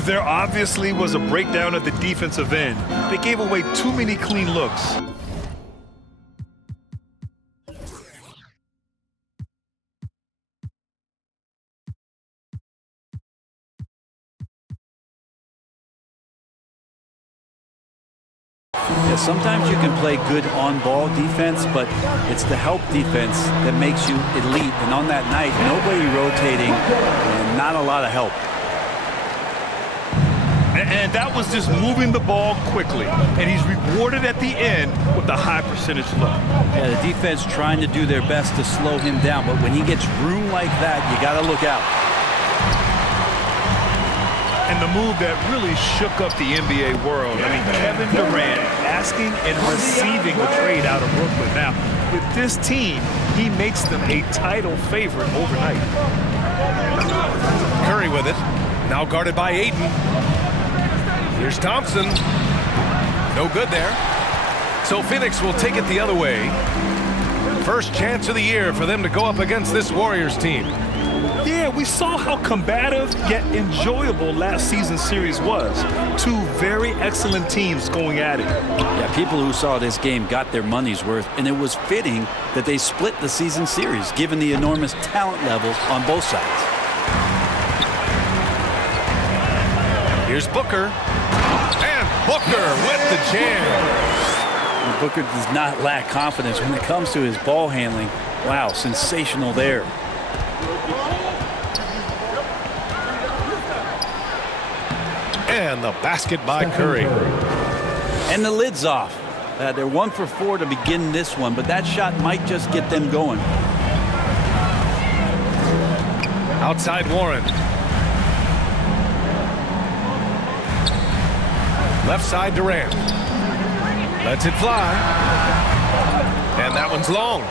There obviously was a breakdown at the defensive end. They gave away too many clean looks. Yeah, sometimes you can play good on-ball defense, but it's the help defense that makes you elite. And on that night, nobody rotating and not a lot of help. And that was just moving the ball quickly. And he's rewarded at the end with a high percentage look. Yeah, the defense trying to do their best to slow him down, but when he gets room like that, you got to look out. And the move that really shook up the NBA world. I mean, Kevin Durant asking and receiving a trade out of Brooklyn. Now, with this team, he makes them a title favorite overnight. Curry with it. Now guarded by Ayton. Here's Thompson. No good there. So Phoenix will take it the other way. First chance of the year for them to go up against this Warriors team. Yeah, we saw how combative yet enjoyable last season's series was. Two very excellent teams going at it. Yeah, people who saw this game got their money's worth, and it was fitting that they split the season series, given the enormous talent levels on both sides. Here's Booker. And Booker with the jam. And Booker does not lack confidence when it comes to his ball handling. Wow, sensational there. And the basket by Curry. And the lid's off. They're 1 for 4 to begin this one, but that shot might just get them going. Outside Warren. Left side Durant. Lets it fly. And that one's long.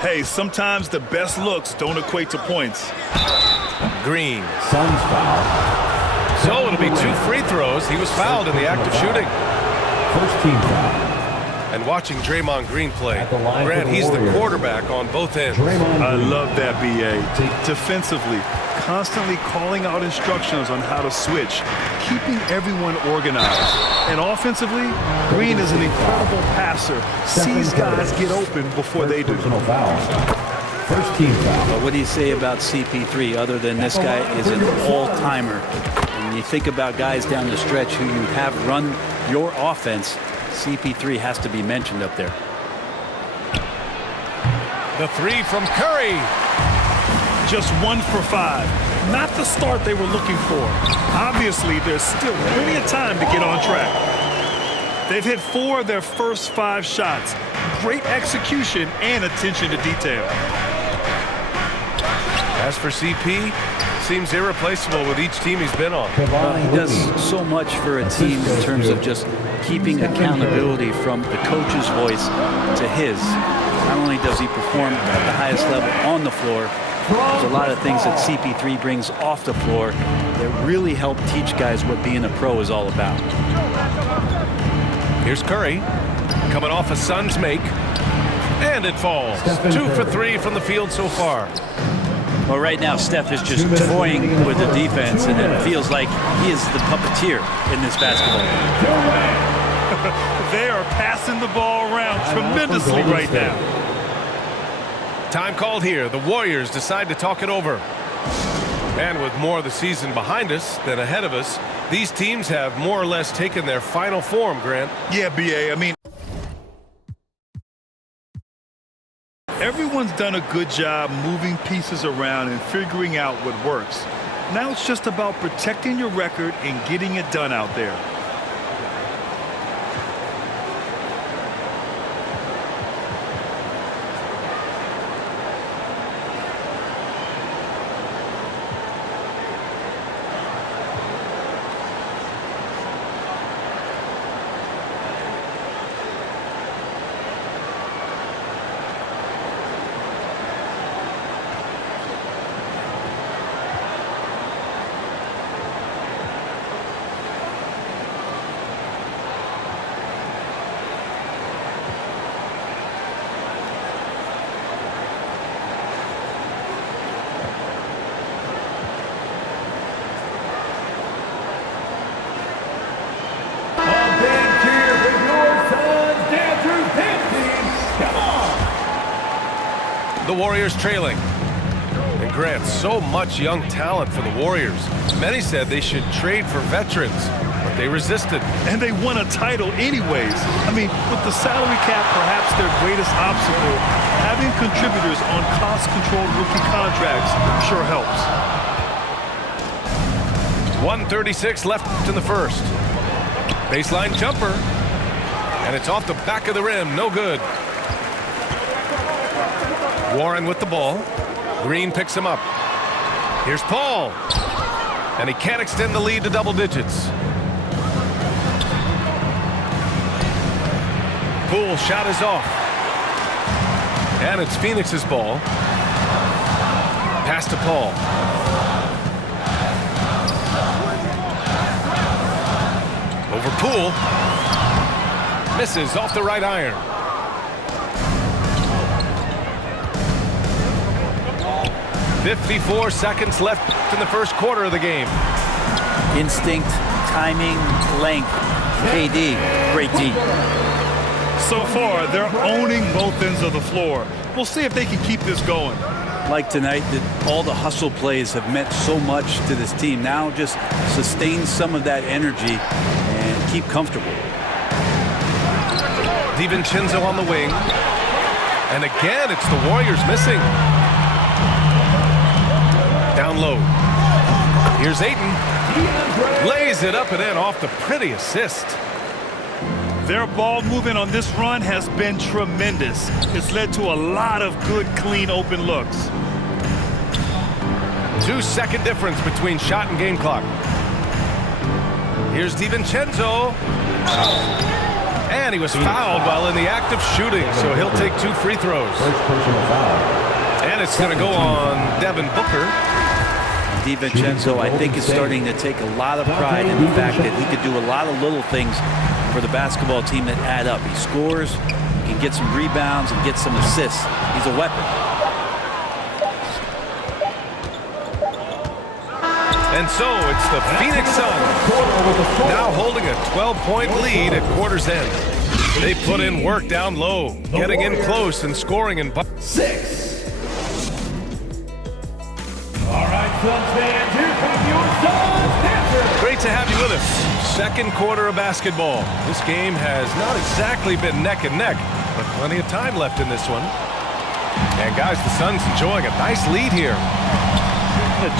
Hey, sometimes the best looks don't equate to points. Green. Suns foul. So it'll be 2 free throws. He was fouled in the act of shooting. First team foul. And watching Draymond Green play, At the line Grant, for the he's the Warriors. quarterback on both ends. I love that, B.A. Defensively, constantly calling out instructions on how to switch, keeping everyone organized. And offensively, Green is an incredible passer, sees guys get open before they do. Personal foul. First team foul. But what do you say about CP3 other than this guy is an all-timer? When you think about guys down the stretch who you have run your offense, CP3 has to be mentioned up there. The three from Curry. Just 1 for 5. Not the start they were looking for. Obviously, there's still plenty of time to get on track. They've hit 4 of their first 5 shots. Great execution and attention to detail. As for CP, seems irreplaceable with each team he's been on. He does so much for a team in terms of just keeping accountability from the coach's voice to his. Not only does he perform at the highest level on the floor, there's a lot of things that CP3 brings off the floor that really help teach guys what being a pro is all about. Here's Curry, coming off a Suns make, and it falls. 2 for 3 from the field so far. Well, right now, Steph is just toying with the defense, and it feels like he is the puppeteer in this basketball game. They are passing the ball around tremendously right now. Time called here. The Warriors decide to talk it over. And with more of the season behind us than ahead of us, these teams have more or less taken their final form, Grant. Yeah, B.A., I mean, everyone's done a good job moving pieces around and figuring out what works. Now it's just about protecting your record and getting it done out there. The Warriors trailing. And Grant, so much young talent for the Warriors. Many said they should trade for veterans, but they resisted. And they won a title anyways. I mean, with the salary cap perhaps their greatest obstacle, having contributors on cost-controlled rookie contracts sure helps. 1:36 left in the first. Baseline jumper. And it's off the back of the rim. No good. Warren with the ball. Green picks him up. Here's Paul. And he can't extend the lead to double digits. Poole shot is off. And it's Phoenix's ball. Pass to Paul. Over Poole. Misses off the right iron. "54 seconds left in the first quarter of the game." Instinct, timing, length. KD, great D. So far, they're owning both ends of the floor. We'll see if they can keep this going. Like tonight, that all the hustle plays have meant so much to this team. Now just sustain some of that energy and keep comfortable. DiVincenzo on the wing. And again, it's the Warriors missing. Down low. Here's Ayton. Lays it up and in off the pretty assist. Their ball movement on this run has been tremendous. It's led to a lot of good, clean, open looks. 2-second difference between shot and game clock. Here's DiVincenzo. And he was fouled while in the act of shooting, so he'll take 2 free throws. First personal foul. And it's going to go on Devin Booker. DiVincenzo, I think, is starting to take a lot of pride in the fact that he could do a lot of little things for the basketball team that add up. He scores, he can get some rebounds, and get some assists. He's a weapon. And so it's the Phoenix Suns now holding a 12-point lead at quarter's end. They put in work down low, getting in close and scoring in 6. All right, Suns fans, here come your Suns dancers. Great to have you with us. Second quarter of basketball. This game has not exactly been neck and neck, but plenty of time left in this one. And guys, the Suns enjoying a nice lead here.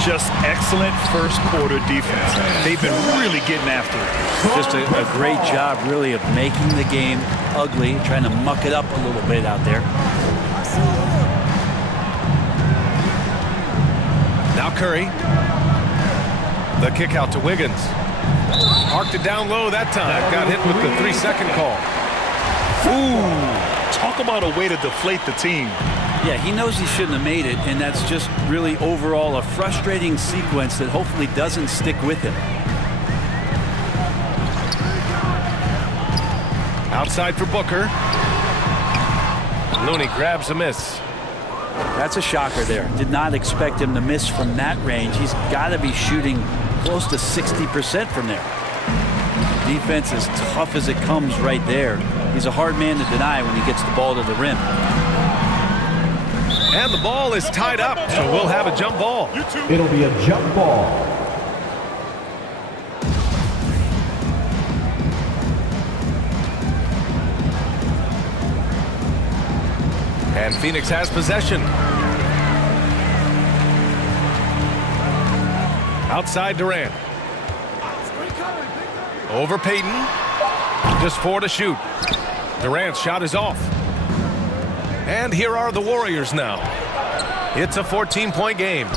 Just excellent first quarter defense. They've been really getting after it. Just a great job, really, of making the game ugly, trying to muck it up a little bit out there. Now Curry. The kick out to Wiggins. Marked it down low that time. Got hit with the 3-second call. Ooh, talk about a way to deflate the team. Yeah, he knows he shouldn't have made it, and that's just really overall a frustrating sequence that hopefully doesn't stick with him. Outside for Booker. Looney grabs a miss. That's a shocker there. Did not expect him to miss from that range. He's got to be shooting close to 60% from there. Defense is tough as it comes right there. He's a hard man to deny when he gets the ball to the rim. And the ball is tied up, so we'll have a jump ball. It'll be a jump ball. And Phoenix has possession. Outside Durant. Over Payton. Just 4 to shoot. Durant's shot is off. And here are the Warriors now. It's a 14-point game.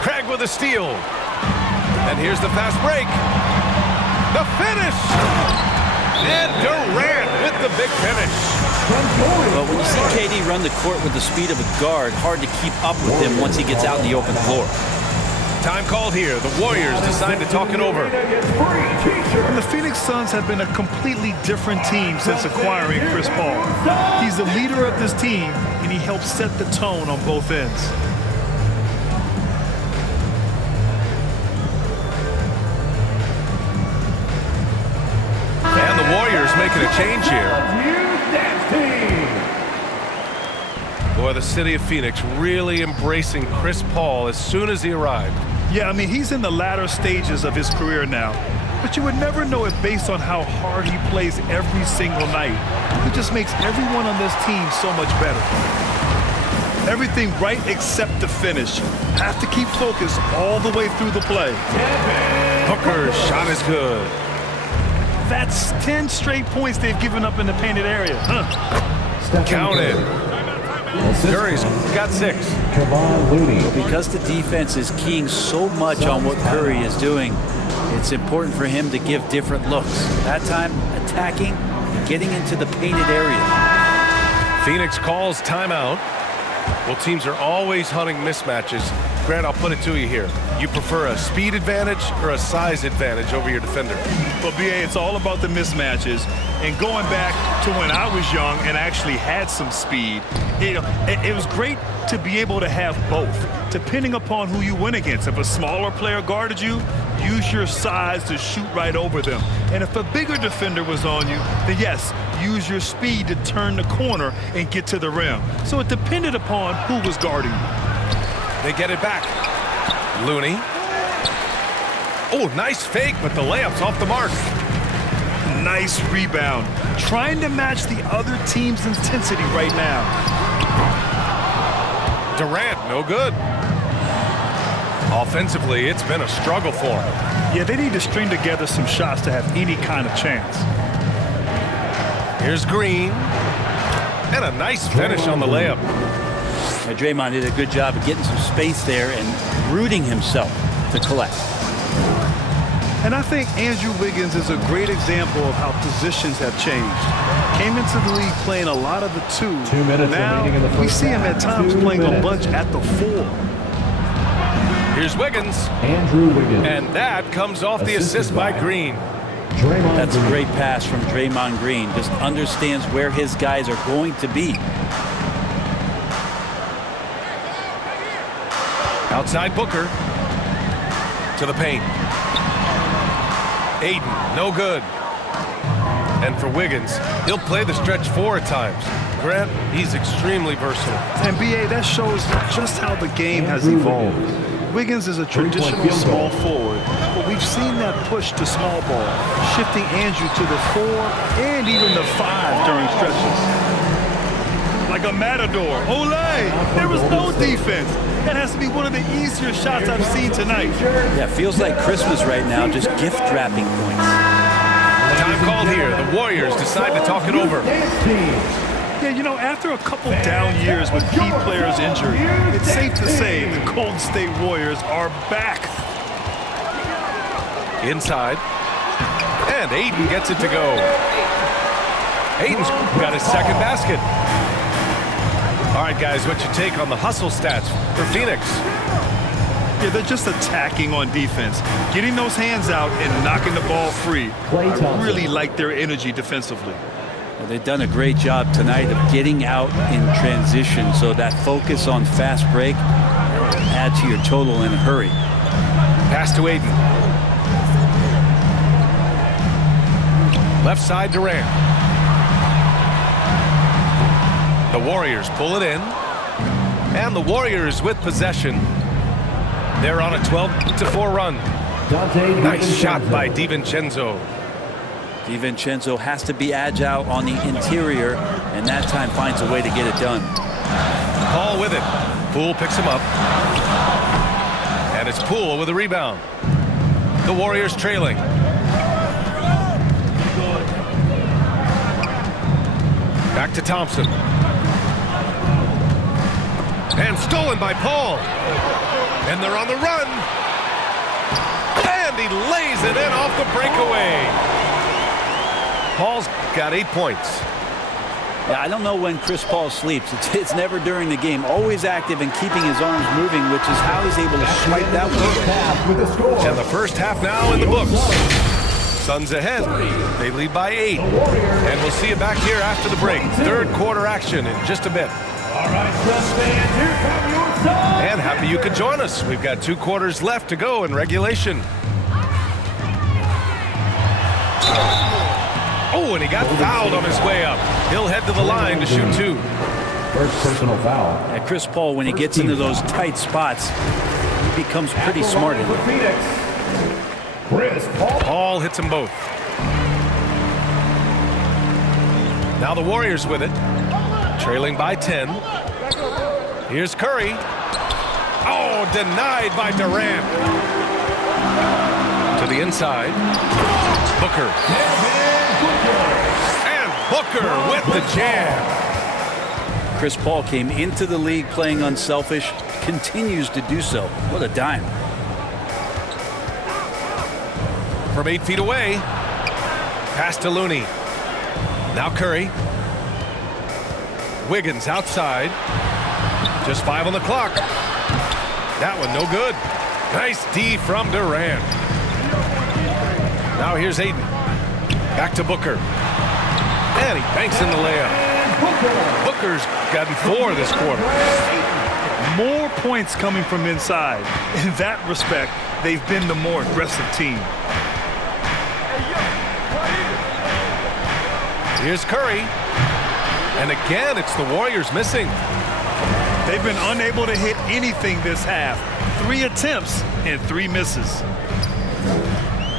Craig with a steal. And here's the fast break. The finish! And Durant with the big finish. But when you see KD run the court with the speed of a guard, hard to keep up with him once he gets out in the open floor. Time called here. The Warriors decide to talk it over. And the Phoenix Suns have been a completely different team since acquiring Chris Paul. He's the leader of this team, and he helps set the tone on both ends. And the Warriors making a change here. Boy, the city of Phoenix really embracing Chris Paul as soon as he arrived. Yeah, I mean, he's in the latter stages of his career now. But you would never know it based on how hard he plays every single night. He just makes everyone on this team so much better. Everything right except the finish. Have to keep focused all the way through the play. Booker's shot is good. That's 10 straight points they've given up in the painted area. Count it. Curry's got 6. Kevon Looney. Because the defense is keying so much on what Curry is doing, it's important for him to give different looks. That time, attacking and getting into the painted area. Phoenix calls timeout. Well, teams are always hunting mismatches. Grant, I'll put it to you here. You prefer a speed advantage or a size advantage over your defender? But BA, it's all about the mismatches. And going back to when I was young and actually had some speed, it was great to be able to have both, depending upon who you went against. If a smaller player guarded you, use your size to shoot right over them. And if a bigger defender was on you, then yes, use your speed to turn the corner and get to the rim. So it depended upon who was guarding you. They get it back. Looney. Oh, nice fake, but the layup's off the mark. Nice rebound. Trying to match the other team's intensity right now. Durant, no good. Offensively, it's been a struggle for him. Yeah, they need to string together some shots to have any kind of chance. Here's Green. And a nice finish on the layup. Now, Draymond did a good job of getting some space there and rooting himself to collect. And I think Andrew Wiggins is a great example of how positions have changed. Came into the league playing a lot of the 2. 2 minutes now remaining in the we first see him half. at times 2 playing a minutes. bunch at the 4. Here's Wiggins. Andrew Wiggins. And that comes off the assist by Green. Draymond That's a Green. great pass from Draymond Green. Just understands where his guys are going to be. Outside Booker. To the paint. Aiden, no good. And for Wiggins, he'll play the stretch 4 at times. Grant, he's extremely versatile. And BA, that shows just how the game has evolved. Wiggins is a traditional field small goal. forward, but we've seen that push to small ball, shifting Andrew to the 4 and even the 5 during stretches. Like a matador. Olay! There was no defense. That has to be one of the easier shots I've seen tonight. Yeah, feels like Christmas right now, just gift wrapping points. Time called here. The Warriors decide to talk it over. Yeah, you know, after a couple down years with key players injured, it's safe to say the Golden State Warriors are back. Inside. And Aiden gets it to go. Aiden's got his second basket. All right, guys, what's your take on the hustle stats for Phoenix? Yeah, they're just attacking on defense, getting those hands out and knocking the ball free. Klay I Thompson. really like their energy defensively. Well, they've done a great job tonight of getting out in transition, so that focus on fast break add to your total in a hurry. Pass to Aiden. Left side Durant. The Warriors pull it in. And the Warriors with possession. They're on a 12-4 run. Dante Nice shot DiVincenzo. by DiVincenzo. DiVincenzo has to be agile on the interior, and that time finds a way to get it done. Paul with it. Poole picks him up. And it's Poole with a rebound. The Warriors trailing. Back to Thompson. And stolen by Paul. And they're on the run. And he lays it in off the breakaway. Paul's got 8 points. Yeah, I don't know when Chris Paul sleeps. It's never during the game. Always active and keeping his arms moving, which is how he's able to swipe that one. Half with a score. And the first half now in the books. Suns ahead. They lead by 8. And we'll see you back here after the break. Third quarter action in just a bit. All right, Suns fans, here come your Suns. And happy you could join us. We've got 2 quarters left to go in regulation. Oh, and he got fouled on his way up. He'll head to the line to shoot 2. First personal foul. Chris Paul, when he gets into those tight spots, he becomes pretty smart in For it. Phoenix, Chris Paul. Paul hits them both. Now the Warriors with it, trailing by 10. Here's Curry. Oh, denied by Durant. To the inside. Booker. And Booker with the jam. Chris Paul came into the league playing unselfish, continues to do so. What a dime. From 8 feet away. Pass to Looney. Now Curry. Wiggins outside. Just 5 on the clock. That one no good. Nice D from Durant. Now here's Ayton. Back to Booker. And he banks in the layup. Booker's gotten 4 this quarter. More points coming from inside. In that respect, they've been the more aggressive team. Here's Curry. And again, it's the Warriors missing. They've been unable to hit anything this half. 3 attempts and 3 misses.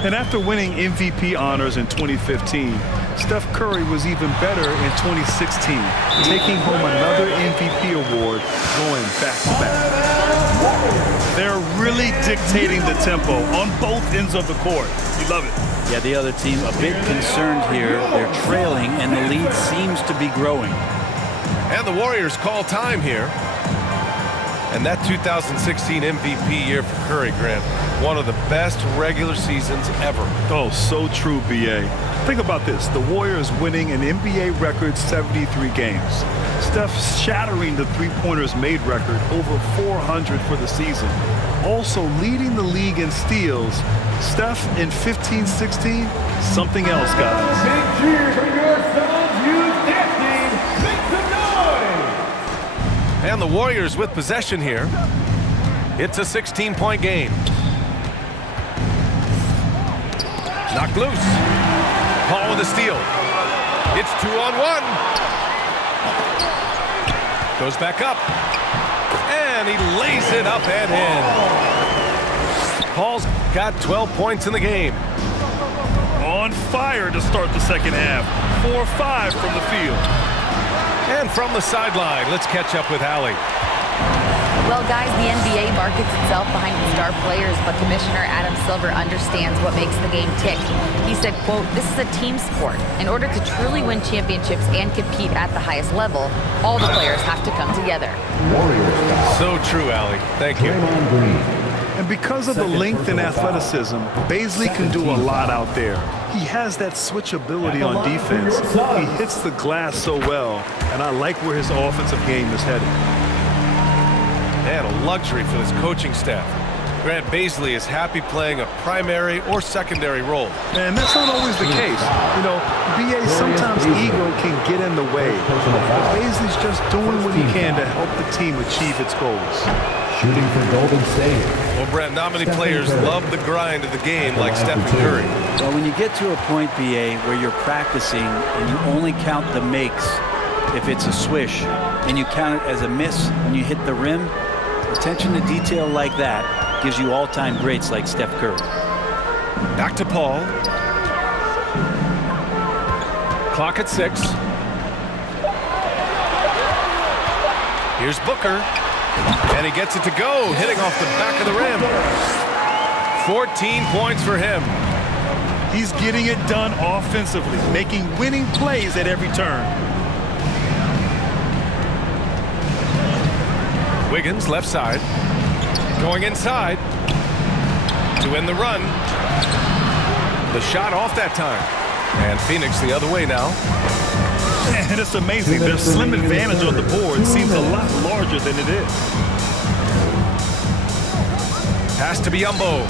And after winning MVP honors in 2015, Steph Curry was even better in 2016, taking home another MVP award going back-to-back. They're really dictating the tempo on both ends of the court. You love it. Yeah, the other team a bit concerned here. They're trailing, and the lead seems to be growing. And the Warriors call time here. And that 2016 MVP year for Curry, Grant, one of the best regular seasons ever. Oh, so true, B.A. Think about this. The Warriors winning an NBA record 73 games. Steph shattering the three-pointers made record, over 400 for the season. Also leading the league in steals. Steph in 15-16, something else, guys. Big cheer for your Suns. Use dancing. Make some noise. And the Warriors with possession here. It's a 16-point game. Knocked loose. Paul with a steal. It's 2-on-1. Goes back up. And he lays it up and in. Paul's got 12 points in the game. On fire to start the second half. 4-5 from the field. And from the sideline, let's catch up with Allie. Well, guys, the NBA markets itself behind its star players, but Commissioner Adam Silver understands what makes the game tick. He said, quote, "This is a team sport. In order to truly win championships and compete at the highest level, all the players have to come together." Warriors foul. So true, Allie. Thank you. Draymond Green. And because of the length and athleticism, Baisley can do a lot out there. He has that switchability on defense. He hits the glass so well, and I like where his offensive game is headed. And a luxury for this coaching staff. Grant Baisley is happy playing a primary or secondary role. And that's not always the case. You know, B.A. sometimes ego can get in the way. But Baisley's just doing what he can to help the team achieve its goals. Shooting for Golden State. Well, Brent, not many players love the grind of the game like Stephen Curry. Well, when you get to a point, BA, where you're practicing and you only count the makes if it's a swish, and you count it as a miss when you hit the rim, attention to detail like that gives you all-time greats like Steph Curry. Back to Paul. Clock at 6. Here's Booker. And he gets it to go, hitting off the back of the rim. 14 points for him. He's getting it done offensively, making winning plays at every turn. Wiggins, left side. Going inside to end the run. The shot off that time. And Phoenix the other way now. And it's amazing. Their slim advantage on the board seems a lot larger than it is. Pass to Biyombo.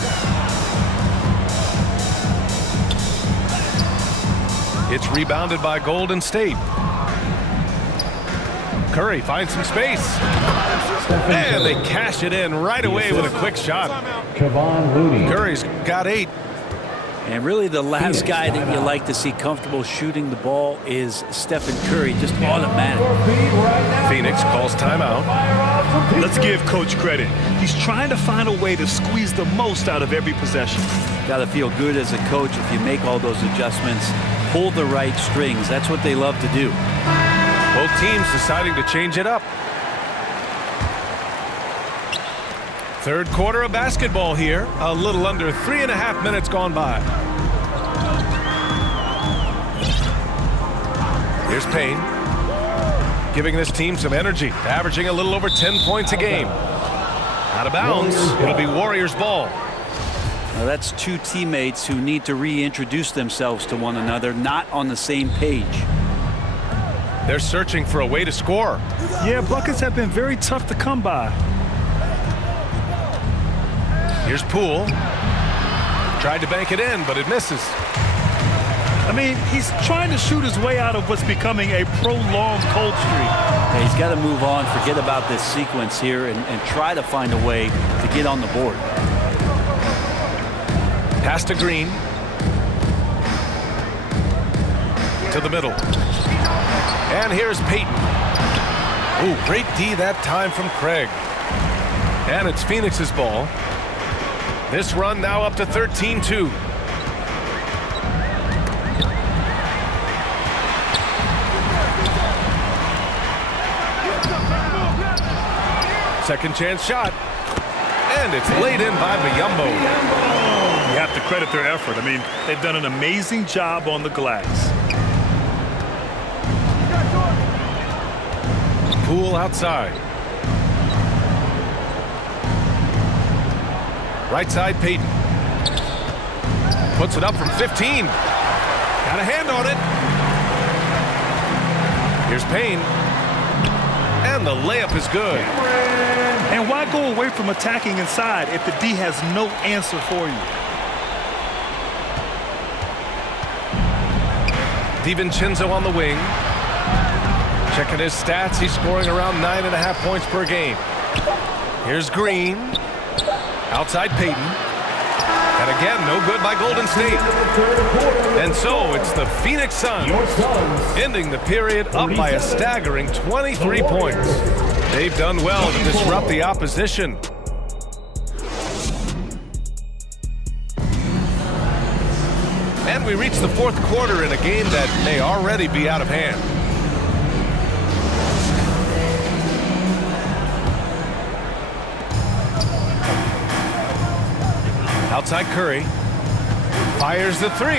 It's rebounded by Golden State. Curry finds some space. And they cash it in right away with a quick shot. Kevon Looney. Curry's got 8. And really the last guy that you like to see comfortable shooting the ball is Stephen Curry, just automatic. Phoenix calls timeout. Let's give Coach credit. He's trying to find a way to squeeze the most out of every possession. Got to feel good as a coach if you make all those adjustments, pull the right strings. That's what they love to do. Both teams deciding to change it up. Third quarter of basketball here. A little under 3.5 minutes gone by. Here's Payne. Giving this team some energy. Averaging a little over 10 points a game. Out of bounds. It'll be Warriors ball. Now that's two teammates who need to reintroduce themselves to one another, not on the same page. They're searching for a way to score. Yeah, buckets have been very tough to come by. Here's Poole. Tried to bank it in, but it misses. I mean, he's trying to shoot his way out of what's becoming a prolonged cold streak. Yeah, he's got to move on, forget about this sequence here, and try to find a way to get on the board. Pass to Green. To the middle. And here's Payton. Ooh, great D that time from Craig. And it's Phoenix's ball. This run now up to 13-2. Second chance shot. And it's laid in by Biyombo. You have to credit their effort. I mean, they've done an amazing job on the glass. Poole outside. Right side, Payton. Puts it up from 15. Got a hand on it. Here's Payne. And the layup is good. And why go away from attacking inside if the D has no answer for you? DiVincenzo on the wing. Checking his stats, he's scoring around 9.5 points per game. Here's Green. Outside Payton. And again, no good by Golden State. And so it's the Phoenix Suns ending the period up by a staggering 23 points. They've done well to disrupt the opposition. And we reach the fourth quarter in a game that may already be out of hand. Outside Curry. Fires the three.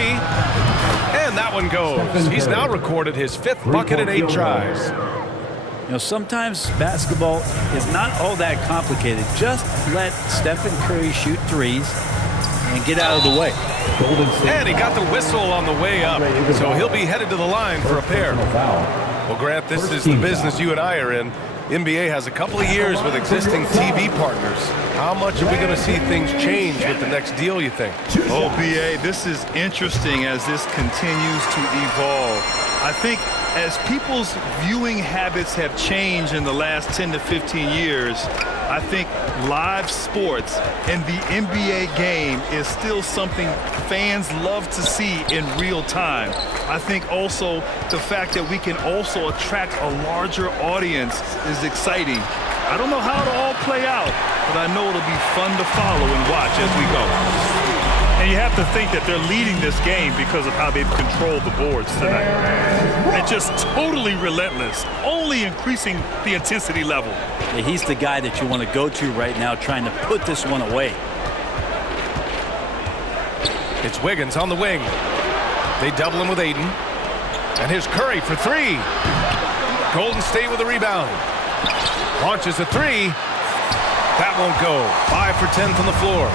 And that one goes. He's now recorded his 5th bucket in 8 tries. You know, sometimes basketball is not all that complicated. Just let Stephen Curry shoot threes and get out of the way. And he got the whistle on the way up, so he'll be headed to the line for a pair. Well, Grant, this is the business you and I are in. NBA has a couple of years with existing TV partners. How much are we going to see things change with the next deal, you think? Oh, BA, this is interesting as this continues to evolve. I think as people's viewing habits have changed in the last 10 to 15 years, I think live sports and the NBA game is still something fans love to see in real time. I think also the fact that we can also attract a larger audience is exciting. I don't know how it'll all play out, but I know it'll be fun to follow and watch as we go. And you have to think that they're leading this game because of how they've controlled the boards tonight. And just totally relentless, only increasing the intensity level. Yeah, he's the guy that you want to go to right now, trying to put this one away. It's Wiggins on the wing. They double him with Ayton. And here's Curry for 3. Golden State with a rebound. Launches a 3. That won't go. 5 for 10 from the floor.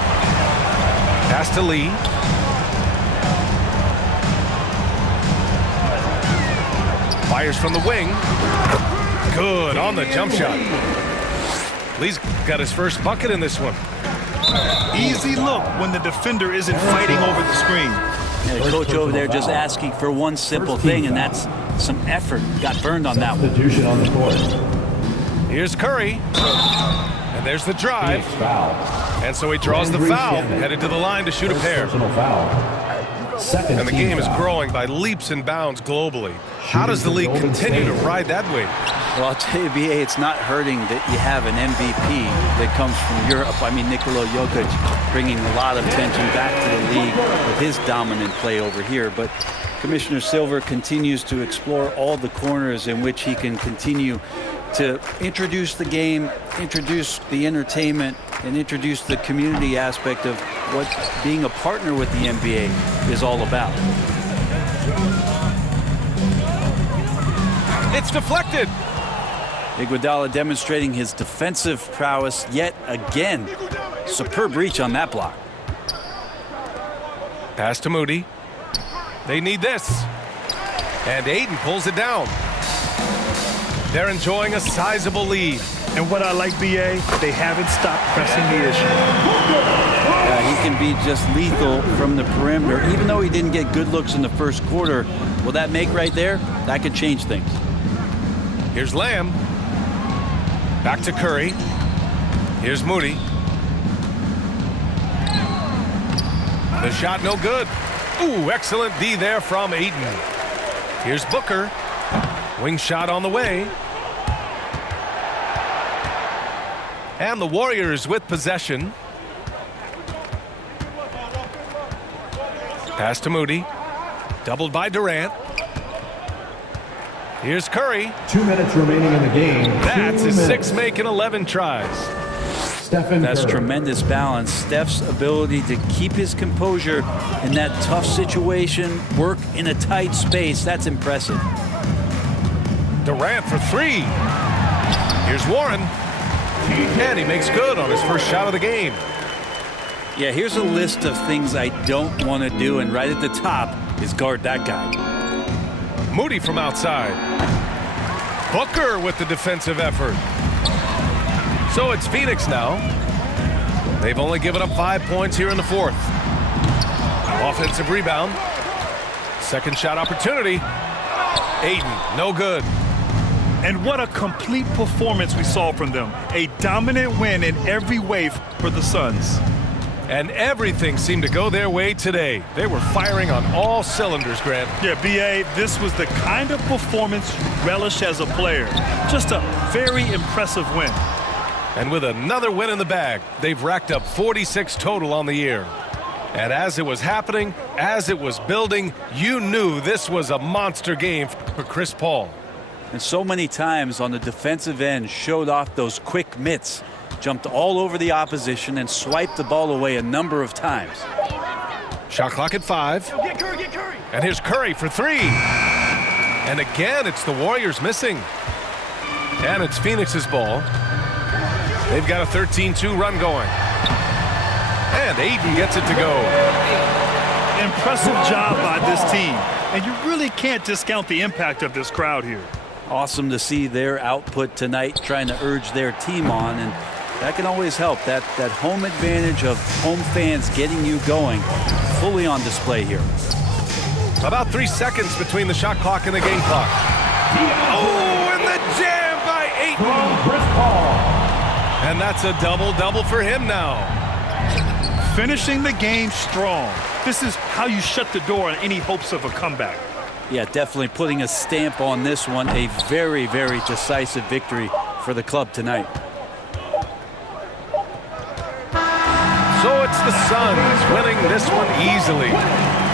Pass to Lee. Fires from the wing. Good on the jump shot. Lee's got his first bucket in this one. Easy look when the defender isn't fighting over the screen. Yeah, the coach over there just asking for one simple thing, and that's some effort. Got burned on that one. Substitution on the court. Here's Curry. And there's the drive. Foul. And so he draws the foul, headed to the line to shoot a pair. Personal foul. Second And the team game is foul. growing by leaps and bounds globally. How does the league Golden continue to State. ride that wave? Well, I'll tell you, BA, it's not hurting that you have an MVP that comes from Europe. I mean, Nikola Jokic bringing a lot of attention back to the league with his dominant play over here. But Commissioner Silver continues to explore all the corners in which he can continue to introduce the game, introduce the entertainment, and introduce the community aspect of what being a partner with the NBA is all about. It's deflected. Iguodala demonstrating his defensive prowess yet again. Superb reach on that block. Pass to Moody. They need this. And Ayton pulls it down. They're enjoying a sizable lead. And what I like, BA, they haven't stopped pressing the issue. He can be just lethal from the perimeter. Even though he didn't get good looks in the first quarter, will that make right there? That could change things. Here's Lamb. Back to Curry. Here's Moody. The shot no good. Ooh, excellent D there from Ayton. Here's Booker. Wing shot on the way. And the Warriors with possession. Pass to Moody. Doubled by Durant. Here's Curry. 2 minutes remaining in the game. That's 2 his minutes. 6 making 11 tries. Stephen That's Curry. tremendous balance. Steph's ability to keep his composure in that tough situation, work in a tight space, that's impressive. Durant for 3. Here's Warren. And he makes good on his first shot of the game. Yeah, here's a list of things I don't want to do, and right at the top is guard that guy. Moody from outside. Booker with the defensive effort. So it's Phoenix now. They've only given up 5 points here in the fourth. Offensive rebound. Second shot opportunity. Ayton, no good. And what a complete performance we saw from them. A dominant win in every way for the Suns. And everything seemed to go their way today. They were firing on all cylinders, Grant. Yeah, BA, this was the kind of performance you relish as a player. Just a very impressive win. And with another win in the bag, they've racked up 46 total on the year. And as it was happening, as it was building, you knew this was a monster game for Chris Paul. And so many times on the defensive end showed off those quick mitts, jumped all over the opposition and swiped the ball away a number of times. Shot clock at 5. And here's Curry for 3. And again, it's the Warriors missing. And it's Phoenix's ball. They've got a 13-2 run going. And Ayton gets it to go. Impressive job by this team. And you really can't discount the impact of this crowd here. Awesome to see their output tonight, trying to urge their team on, and that can always help. That home advantage of home fans getting you going, fully on display here. About 3 seconds between the shot clock and the game clock. Oh, and the jam by Ayton. From Chris Paul. And that's a double-double for him now. Finishing the game strong. This is how you shut the door on any hopes of a comeback. Yeah, definitely putting a stamp on this one. A very, very decisive victory for the club tonight. So it's the Suns winning this one easily.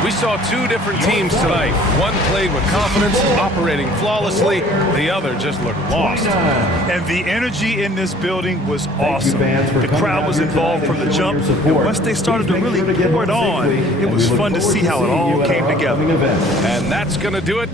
We saw 2 different teams tonight. One played with confidence, operating flawlessly. The other just looked lost. And the energy in this building was awesome. fans, for The coming crowd out was here involved tonight from the and showing jump. your And support. once they started to Please make really sure to get pour it home on, safely, it and was we look fun to forward see how it seeing all you at came our together. upcoming event. And that's going to do it